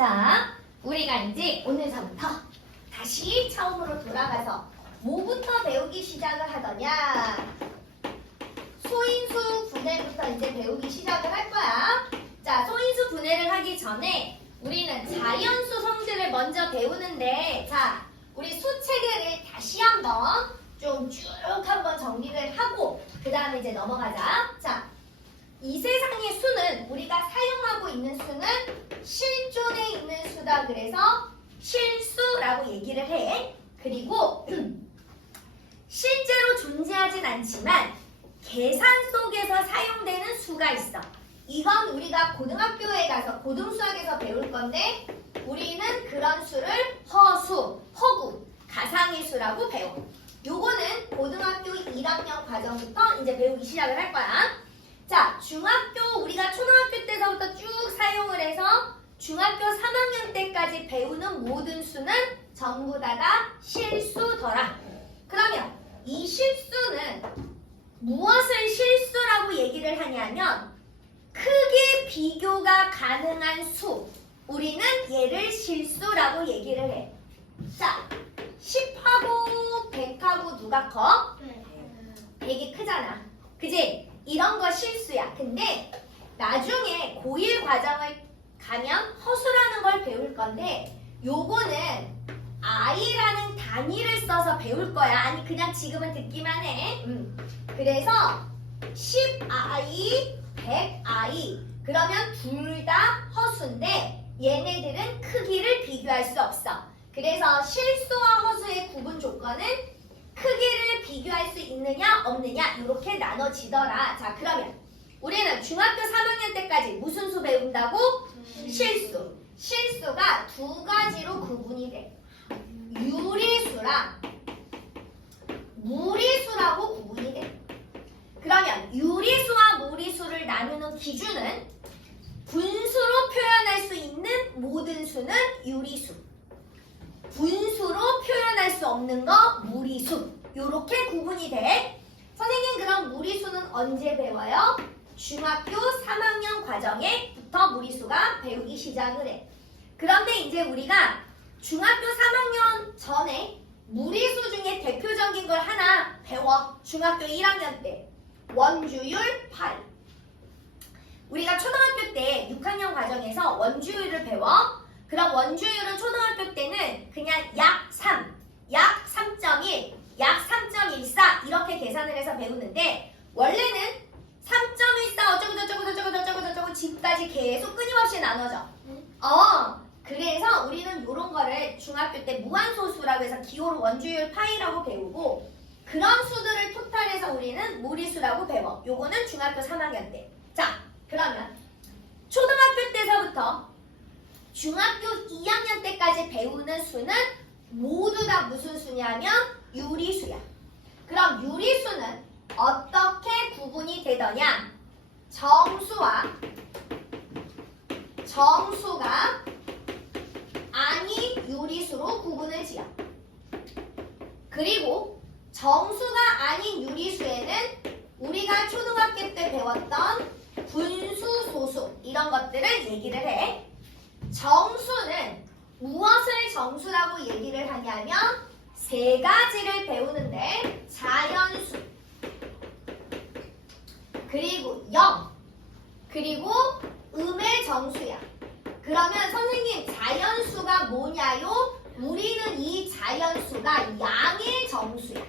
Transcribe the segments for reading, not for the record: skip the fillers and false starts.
자, 우리가 이제 오늘서부터 다시 처음으로 돌아가서 뭐부터 배우기 시작을 하더냐? 소인수 분해부터 이제 배우기 시작을 할 거야. 자, 소인수 분해를 하기 전에 우리는 자연수 성질을 먼저 배우는데, 자, 우리 수체계를 다시 한번 좀 쭉 한번 정리를 하고 그 다음에 이제 넘어가자. 자, 이 세상의 수는 우리가 사용하고 있는 수는 실존에 있는 수다. 그래서 실수라고 얘기를 해. 그리고 실제로 존재하진 않지만 계산 속에서 사용되는 수가 있어. 이건 우리가 고등학교에 가서 고등수학에서 배울 건데 우리는 그런 수를 허수, 허구, 가상의 수라고 배워. 요거는 고등학교 1학년 과정부터 이제 배우기 시작을 할 거야. 자, 중학교 우리가 초등학교 때서부터 쭉 사용을 해서 중학교 3학년 때까지 배우는 모든 수는 전부 다가 실수더라. 그러면 이 실수는 무엇을 실수라고 얘기를 하냐면 크게 비교가 가능한 수. 우리는 얘를 실수라고 얘기를 해. 자, 10하고 100하고 누가 커? 100이 크잖아. 그지? 이런 거 실수야. 근데 나중에 고1 과정을 가면 허수라는 걸 배울 건데 요거는 i라는 단위를 써서 배울 거야. 아니 그냥 지금은 듣기만 해. 그래서 10i, 100i 그러면 둘 다 허수인데 얘네들은 크기를 비교할 수 없어. 그래서 실수와 허수의 구분 조건은 크기를 비교할 수 있느냐 없느냐 이렇게 나눠지더라. 자, 그러면 우리는 중학교 3학년 때까지 무슨 수 배운다고? 실수. 실수가 두 가지로 구분이 돼. 유리수랑 무리수라고 구분이 돼. 그러면 유리수와 무리수를 나누는 기준은 분수로 표현할 수 있는 모든 수는 유리수. 분수로 표현할 수 없는 거 무리수. 요렇게 구분이 돼. 선생님 그럼 무리수는 언제 배워요? 중학교 3학년 과정에부터 무리수가 배우기 시작을 해. 그런데 이제 우리가 중학교 3학년 전에 무리수 중에 대표적인 걸 하나 배워. 중학교 1학년 때 원주율 8. 우리가 초등학교 때 6학년 과정에서 원주율을 배워. 그럼 원주율은 초등학교 때는 그냥 약 3, 약 3.1, 약 3.14 이렇게 계산을 해서 배우는데 원래는 3.14 어쩌고 지금까지 계속 끊임없이 나눠져. 그래서 우리는 이런 거를 중학교 때 무한소수라고 해서 기호로 원주율 파이라고 배우고 그런 수들을 토탈해서 우리는 무리수라고 배워. 요거는 중학교 3학년 때. 자, 그러면 초등학교 때서부터 중학교 2학년 때까지 배우는 수는 모두 다 무슨 수냐면 유리수야. 그럼 유리수는 어떻게 구분이 되더냐? 정수와 정수가 아닌 유리수로 구분을 지어. 그리고 정수가 아닌 유리수에는 우리가 초등학교 때 배웠던 분수, 소수 이런 것들을 얘기를 해. 정수는 무엇을 정수라고 얘기를 하냐면 세 가지를 배우는데 자연수, 그리고 영, 그리고 음의 정수야. 그러면 선생님 자연수가 뭐냐요? 우리는 이 자연수가 양의 정수야.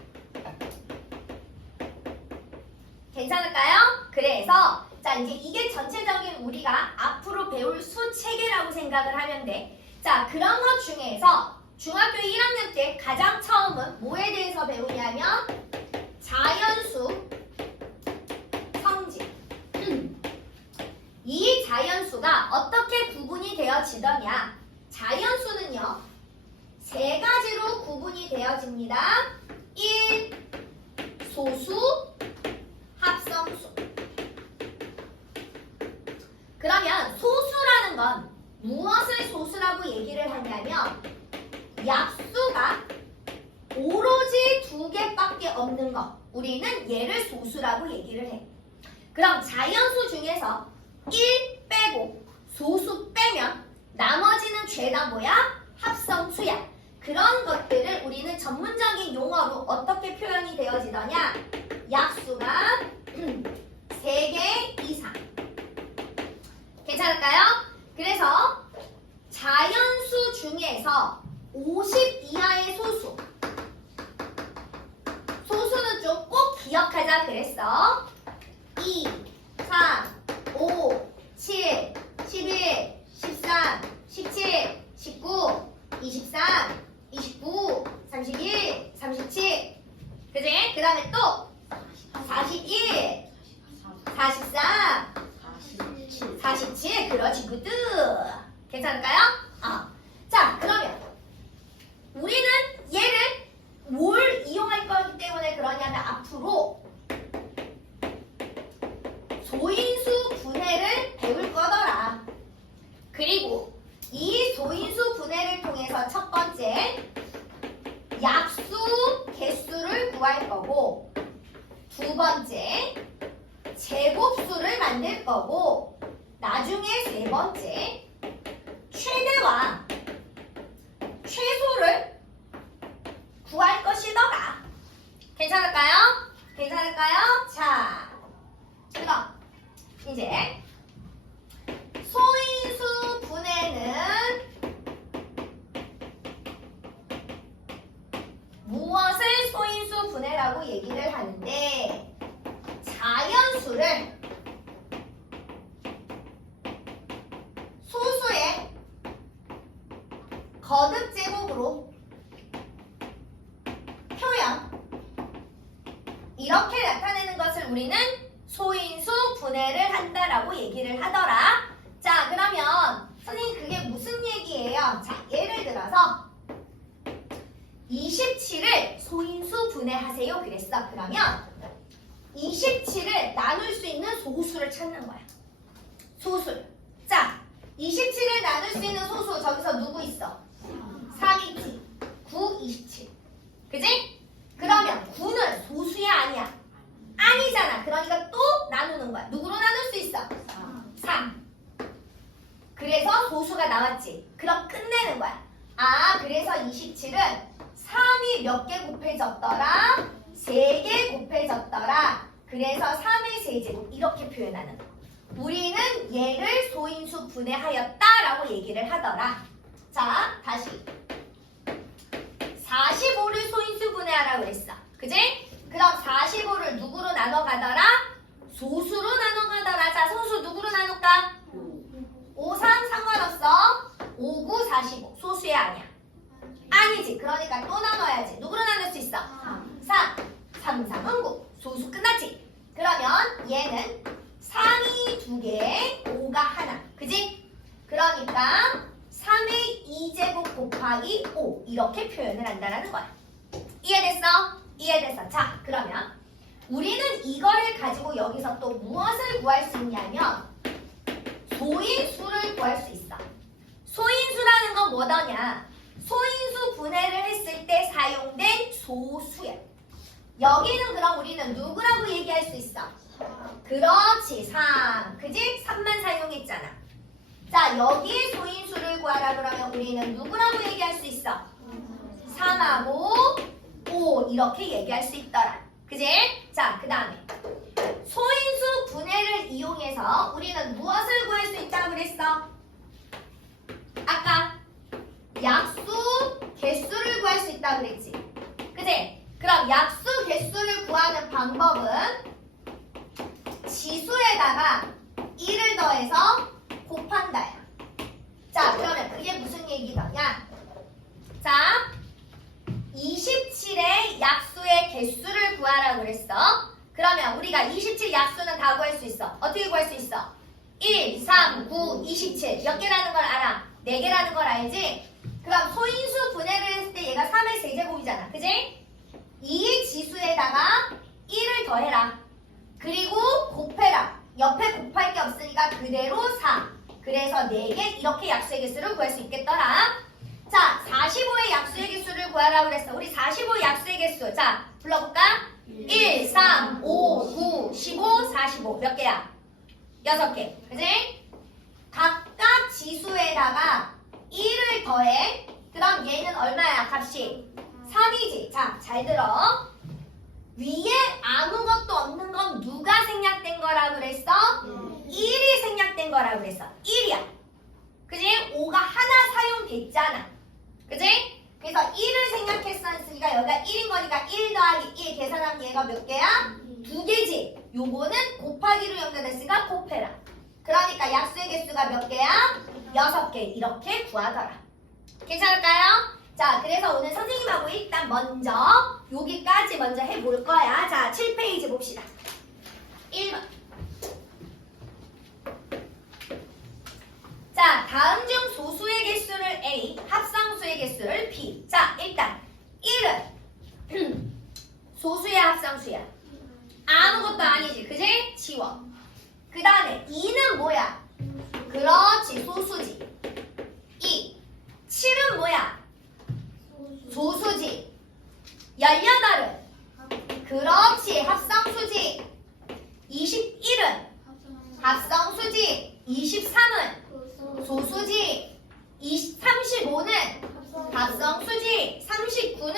괜찮을까요? 그래서 자 이제 이게 전체적인 우리가 앞으로 배울 수 체계라고 생각을 하면 돼. 자 그런 것 중에서 중학교 1학년 때 가장 처음은 뭐에 대해서 배우냐면 자연수 성질. 이 자연수가 어떻게 구분이 되어지더냐? 자연수는요 세 가지로 구분이 되어집니다. 1. 소수, 합성수. 그러면 소수라는 건 무엇을 소수라고 얘기를 하냐면 약수가 오로지 두 개밖에 없는 것. 우리는 얘를 소수라고 얘기를 해. 그럼 자연수 중에서 1 빼고 소수 빼면 나머지는 죄다 뭐야? 합성수야. 그런 것들을 우리는 전문적인 용어로 어떻게 표현이 되어지더냐? 약수가 3개 이상. 괜찮을까요? 그래서 자연수 중에서 50 이하의 소수. 소수는 좀 꼭 기억하자 그랬어. 2, 3, 5, 7, 11, 13, 17, 19, 23, 29, 31, 37. 그지? 그 다음에 또 41, 43, 47. 그렇지, 굿드. 괜찮을까요? 자, 그러면 우리는 얘를 뭘 이용할 거기 때문에 그러냐면 앞으로 소인수 분해를 배울 거더라. 그리고 이 소인수 분해를 통해서 첫 번째 약수 개수를 구할 거고, 두 번째 제곱수를 만들 거고, 나중에 세 번째 최대와 최소를 구할 것이더라. 괜찮을까요? 괜찮을까요? 자, 그럼 이제 소인수 분해는 무엇을 소인수 분해라고 얘기를 하는데, 자연수를 소수의 거듭 제곱으로 표현, 이렇게 나타내는 것을 우리는 소인수 분해를 한다라고 얘기를 하더라. 자, 그러면 선생님 그게 무슨 얘기예요? 자, 예를 들어서 27을 소인수 분해하세요 그랬어. 그러면 27을 나눌 수 있는 소수를 찾는 거야. 소수를. 자, 27을 나눌 수 있는 소수, 저기서 누구 있어? 3이지. 9, 27. 그지? 그러면 9는 소수야 아니야? 아니잖아. 그러니까 또 나누는 거야. 누구로 나눌 수 있어? 3. 그래서 소수가 나왔지. 그럼 끝내는 거야. 그래서 27은 3이 몇 개 곱해졌더라? 3개 곱해졌더라. 그래서 3의 세제곱 이렇게 표현하는 거. 우리는 얘를 소인수 분해하였다라고 얘기를 하더라. 자, 다시 45를 소인수 분해하라고 그랬어. 그지? 그럼 45를 누구로 나눠 가더라? 소수로 나눠 가더라. 자, 소수 누구로 나눌까? 5, 3 상관없어. 5, 9, 45. 소수야 아니야? 아니지. 그러니까 또 나눠야지. 누구로 나눌 수 있어? 3. 3, 3은 9. 소수 끝났지? 그러면 얘는 3이 2개, 5가 하나. 그지? 그러니까 3의 2제곱 곱하기 5 이렇게 표현을 한다는 거야. 이해됐어? 이해됐어. 자, 그러면 우리는 이거를 가지고 여기서 또 무엇을 구할 수 있냐면 소인수를 구할 수 있어. 소인수라는 건 뭐더냐? 소인수 분해를 했을 때 사용된 소수야. 여기는 그럼 우리는 누구라고 얘기할 수 있어? 그렇지, 3. 그지? 3만 사용했잖아. 자, 여기에 소인수를 구하라 그러면 우리는 누구라고 얘기할 수 있어? 3하고 5 이렇게 얘기할 수 있더라. 그지? 자, 그 다음에 소인수 분해를 이용해서 우리는 무엇을 구할 수 있다고 그랬어? 아까 약수 개수를 구할 수 있다고 그랬지. 그지? 그럼 약수 개수를 구하는 방법은 지수에다가 1을 더해서 곱한다야. 자, 그러면 그게 무슨 얘기더냐? 자, 27의 약수의 개수를 구하라고 그랬어. 그러면 우리가 27 약수는 다 구할 수 있어. 어떻게 구할 수 있어? 1, 3, 9, 27. 몇 개라는 걸 알아? 4개라는 걸 알지? 그럼 소인수 분해를 했을 때 얘가 3의 세제곱이잖아. 그지? 이 지수에다가 1을 더해라. 그리고 곱해라. 옆에 곱할 게 없으니까 그대로 4. 그래서 4개 이렇게 약수의 개수를 구할 수 있겠더라. 자, 45의 약수의 개수를 구하라고 그랬어. 우리 45 약수의 개수. 자, 불러볼까? 1, 3, 5, 9, 15, 45. 몇 개야? 6개. 그지? 각각 지수에다가 1을 값이 3이지. 자, 잘 들어. 위에 아무것도 없는 건 누가 생략된 거라고 그랬어? 1이 생략된 거라고 그랬어. 1이야. 그지? 5가 하나 사용됐잖아. 그지? 그래서 1을 생략했으니까 여기가 1인 거니까 1 더하기 1 계산하면 얘가 몇 개야? 2개지. 요거는 곱하기로 연결됐으니까 곱해라. 그러니까 약수의 개수가 몇 개야? 6개. 이렇게 구하더라. 괜찮을까요? 자, 그래서 오늘 선생님하고 일단 먼저 여기까지 먼저 해볼 거야. 자, 7페이지 봅시다. 1번. 자, 다음 중 소수의 개수를 A, 합성수의 개수를 B. 자, 일단 1은 소수의 합성수야. 아무것도 아니지. 그지? 지워. 그 다음에 2는 뭐야? 그렇지. 소수지. 2. 7은 뭐야? 소수지. 18은 그렇지. 합성수지. 21은 합성수지. 23은 소수지. 35는 합성수지. 39는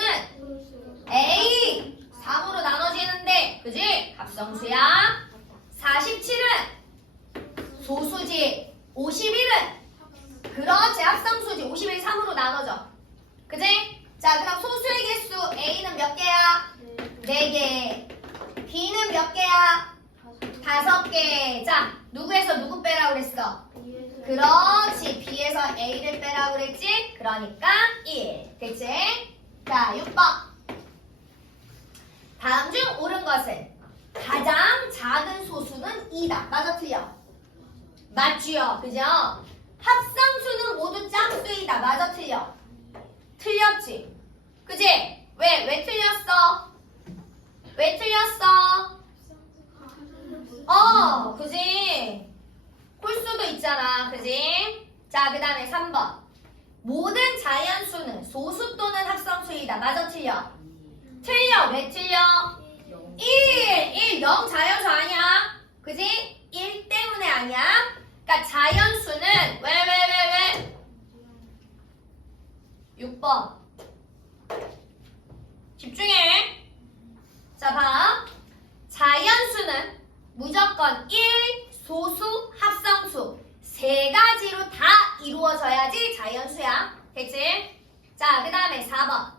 A 3으로 나눠지는데 그지? 합성수야. 47은 소수지. 51은 그렇지. 합성수지. 51 3으로 나눠져. 그지? 자, 그럼 소수의 개수 A는 몇 개야? 4개. B는 몇 개야? 5개. 자, 누구에서 누구 빼라고 그랬어? 그렇지. B에서 A를 빼라고 그랬지? 그러니까 1. 됐지? 자, 6번. 다음 중 옳은 것은 가장 작은 소수는 2다. 맞아, 틀려? 맞지요? 그죠? 합성수는 모두 짝수이다. 맞아, 틀려? 틀렸지? 그지? 왜 틀렸어? 왜 틀렸어? 그지? 홀수도 있잖아. 그지? 자, 그 다음에 3번. 모든 자연수는 소수 또는 합성수이다. 맞아, 틀려? 틀려. 왜 틀려? 1, 0 자연수 아니야. 그지? 1 때문에 아니야. 그러니까 자연수는 왜? 6번. 집중해. 자, 봐. 자연수는 무조건 1, 소수, 합성수 세 가지로 다 이루어져야지 자연수야. 됐지? 자, 그 다음에 4번.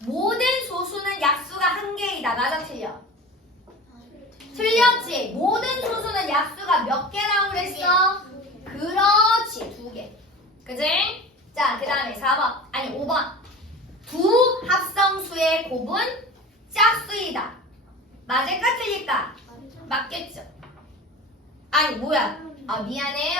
모든 소수는 약수가 한 개이다. 맞아, 틀려? 틀렸지? 모든 소수는 약수가 몇 개라고 그랬어? 그렇지. 2개. 그지? 자, 그 다음에 4번. 아니, 5번. 두 합성수의 곱은 짝수이다. 맞을까? 틀릴까? 맞겠죠? 아니, 뭐야? 미안해요.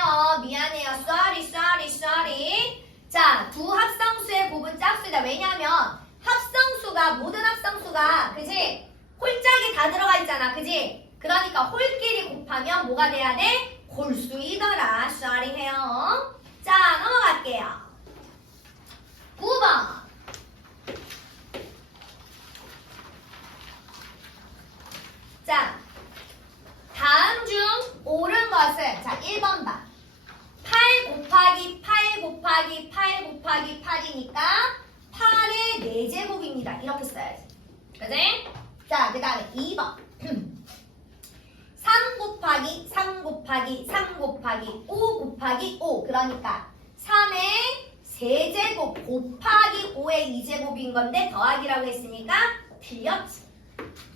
Sorry. 자, 두 합성수의 곱은 짝수이다. 왜냐면 합성수가, 모든 합성수가, 그지? 홀짝이 다 들어가 있잖아. 그지? 그러니까 홀끼리 곱하면 뭐가 돼야 돼? 골수이더라. Sorry 해요. 자, 넘어갈게요. 9번. 자, 다음 중 옳은 것은, 자, 1번 봐. 8 곱하기 8 곱하기 8 곱하기 8이니까 8의 4제곱입니다. 이렇게 써야지. 그지? 자, 그 다음에 2번. 3 곱하기 3 곱하기 3 곱하기 5 곱하기 5. 그러니까 3의 3제곱 곱하기 5의 2제곱인 건데 더하기라고 했으니까 틀렸지.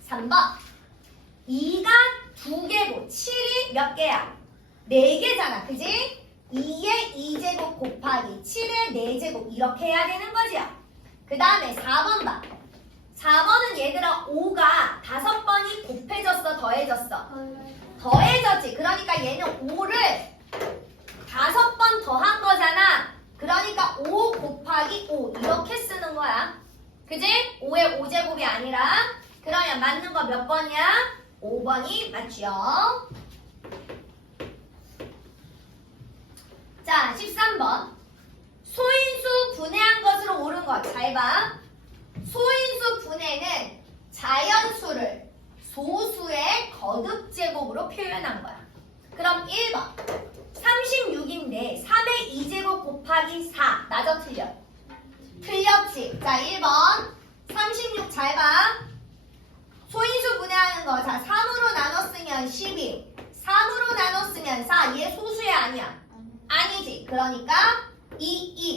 3번. 2가 2개고 7이 몇 개야? 4개잖아. 그지? 2의 2제곱 곱하기 7의 4제곱 이렇게 해야 되는 거지요. 그 다음에 4번 봐. 4번은 얘들아 5가 5번이 곱해졌어? 더해졌어? 더해졌지. 그러니까 얘는 5를 5번 더한 거잖아. 그러니까 5 곱하기 5 이렇게 쓰는 거야. 그지? 5의 5제곱이 아니라. 그러면 맞는 거 몇 번이야? 5번이 맞죠? 자, 13번. 소인수 분해한 것으로 옳은 것. 잘 봐. 소인수 분해는 자연수를 소수의 거듭제곱으로 표현한 거야. 그럼 1번. 36인데 3의 2제곱 곱하기 4. 맞아, 틀려? 틀렸지. 자, 1번.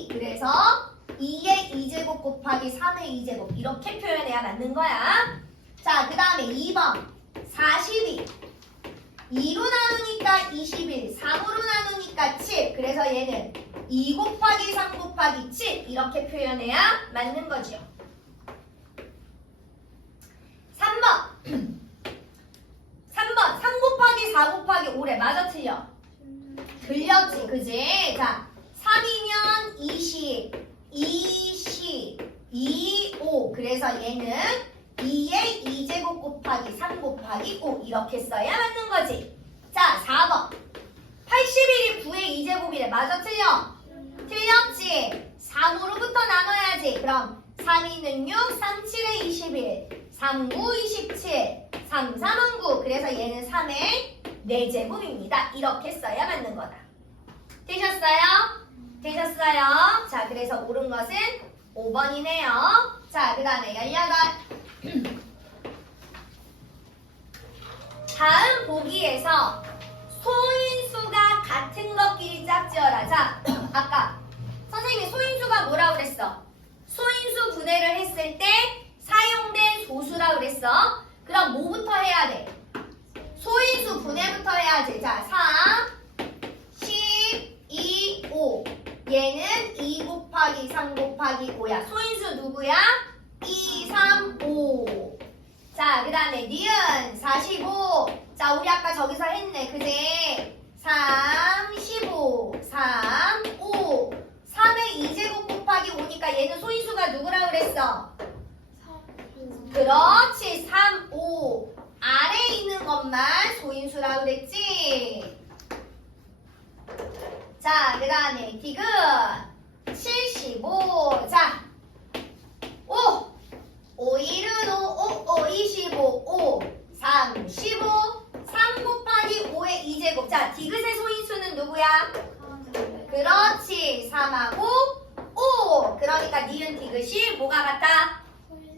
그래서 2의 2제곱 곱하기 3의 2제곱 이렇게 표현해야 맞는 거야. 자, 그 다음에 2번 42 2로 나누니까 21 3으로 나누니까 7 그래서 얘는 2 곱하기 3 곱하기 7 이렇게 표현해야 맞는 거죠. 3번 3 곱하기 4 곱하기 5래. 맞아 틀려? 틀렸지 그지? 자 3이면 20 25 그래서 얘는 2의 2제곱 곱하기 3 곱하기 5 이렇게 써야 맞는 거지. 자 4번 81이 9의 2제곱이래. 맞아 틀려? 틀렸지? 3으로부터 나눠야지. 그럼 3, 2는 6, 3, 7에 21 3, 9, 27 3, 3은 9 그래서 얘는 3의 4제곱입니다. 이렇게 써야 맞는 거다. 되셨어요? 되셨어요? 자 그래서 옳은 것은 5번이네요. 자 그 다음에 18 다음 보기에서 소인수가 같은 것끼리 짝지어라. 자 아까 선생님이 소인수가 뭐라고 그랬어? 소인수 분해를 했을 때 사용된 소수라고 그랬어. 그럼 뭐부터 해야 돼? 소인수 분해부터 해야지. 자 3 12 5 얘는 2 곱하기 3 곱하기 5야. 소인수 누구야? 2 3 5 자 그 다음에 니은 45 자 우리 아까 저기서 했네 그지? 3 15 3 5 3의 2제곱 곱하기 5니까 얘는 소인수가 누구라고 그랬어? 그렇지 3 5 아래에 있는 것만 소인수라고 그랬지. 자 그 다음에 디귿 75 자 5 5일은 5 5 25 5 3 15 3 곱하기 5의 2제곱 자 디귿의 소인수는 누구야? 그렇지 3하고 5 그러니까 니은 디귿이 뭐가 같아?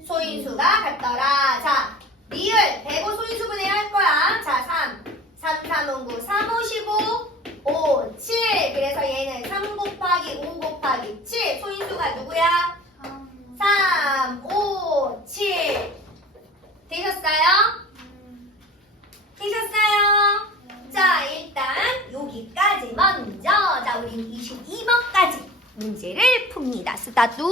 소인수가 같더라. 자 리을 105 소인수 분해할 거야. 자 3 3은 9 3 5 15 5 7 그래서 얘는 3 곱하기 5 곱하기 7 소인수가 누구야? 3 5 7 되셨어요? 되셨어요? 자 일단 여기까지 먼저 자 우리 22번까지 문제를 풉니다. 스타트